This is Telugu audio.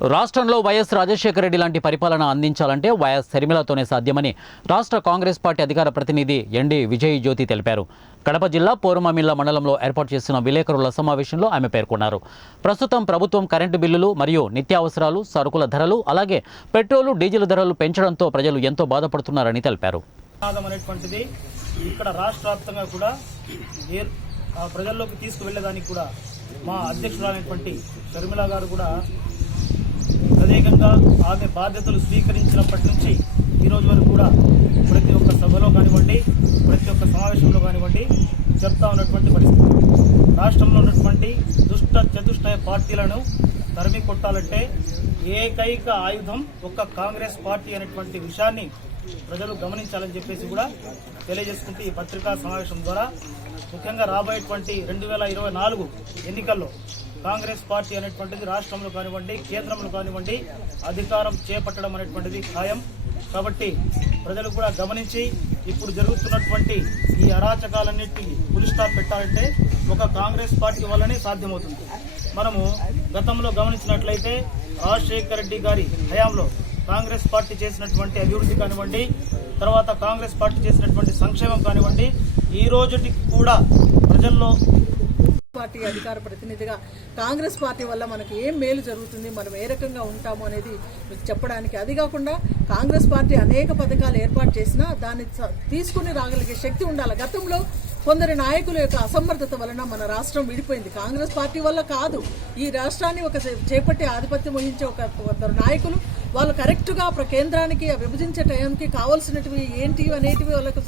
రాష్ట్రంలో వైఎస్ రాజశేఖర రెడ్డి లాంటి పరిపాలన అందించాలంటే వైఎస్ షర్మిలతోనే సాధ్యమని రాష్ట్ర కాంగ్రెస్ పార్టీ అధికార ప్రతినిధి ఎండి విజయ్ జ్యోతి తెలిపారు. కడప జిల్లా పోరుమామిల్ల మండలంలో ఏర్పాటు చేసిన విలేకరుల సమావేశంలో ఆమె పేర్కొన్నారు. ప్రస్తుతం ప్రభుత్వం కరెంటు బిల్లులు మరియు నిత్యావసరాలు, సరుకుల ధరలు, అలాగే పెట్రోలు, డీజిల్ ధరలు పెంచడంతో ప్రజలు ఎంతో బాధపడుతున్నారని తెలిపారు. ఇక్కడ రాష్ట్ర వ్యాప్తంగా కూడా ప్రజల్లోకి తీసుకువెళ్లేదానికి కూడా మా అధ్యక్షురాలైనటువంటి షర్మిల గారు కూడా ప్రత్యేకంగా ఆమె బాధ్యతలు స్వీకరించినప్పటి నుంచి ఈ రోజు వరకు కూడా ప్రతి ఒక్క సభలో కానివ్వండి, ప్రతి ఒక్క సమావేశంలో కానివ్వండి చెప్తా ఉన్నటువంటి పరిస్థితి. రాష్ట్రంలో ఉన్నటువంటి చతుష్టయ పార్టీలను తరిమి కొట్టాలంటే ఏకైక ఆయుధం ఒక్క కాంగ్రెస్ పార్టీ అనేటువంటి విషయాన్ని ప్రజలు గమనించాలని చెప్పేసి కూడా తెలియజేసుకుంటూ ఈ పత్రికా సమావేశం ద్వారా ముఖ్యంగా రాబోయేటువంటి 2024 ఎన్నికల్లో కాంగ్రెస్ పార్టీ అనేటువంటిది రాష్ట్రంలో కానివ్వండి, కేంద్రంలో కానివ్వండి అధికారం చేపట్టడం అనేటువంటిది ఖాయం. కాబట్టి ప్రజలు కూడా గమనించి ఇప్పుడు జరుగుతున్నటువంటి ఈ అరాచకాలన్నింటినీ ఫుల్ స్టాప్ పెట్టాలంటే ఒక కాంగ్రెస్ పార్టీ వల్లనే సాధ్యమవుతుంది. మనము గతంలో గమనించినట్లయితే రాజశేఖర రెడ్డి గారి హయాంలో కాంగ్రెస్ పార్టీ చేసినటువంటి అభివృద్ధి కానివ్వండి, తర్వాత కాంగ్రెస్ పార్టీ చేసినటువంటి సంక్షేమం కానివ్వండి, ఈ రోజుకి కూడా ప్రజల్లో పార్టీ అధికార ప్రతినిధిగా కాంగ్రెస్ పార్టీ వల్ల మనకి ఏం మేలు జరుగుతుంది, మనం ఏ రకంగా ఉంటాము అనేది మీకు చెప్పడానికి. అది కాకుండా కాంగ్రెస్ పార్టీ అనేక పథకాలు ఏర్పాటు చేసినా దాన్ని తీసుకుని రాగలిగే శక్తి ఉండాలి. గతంలో కొందరి నాయకుల యొక్క అసమర్థత వలన మన రాష్ట్రం విడిపోయింది. కాంగ్రెస్ పార్టీ వల్ల కాదు, ఈ రాష్ట్రాన్ని ఒక చేపట్టే ఆధిపత్యం వహించే కొందరు నాయకులు వాళ్ళు కరెక్ట్గా కేంద్రానికి విభజించే టైంకి కావాల్సినవి ఏంటి అనేటివి వాళ్ళకు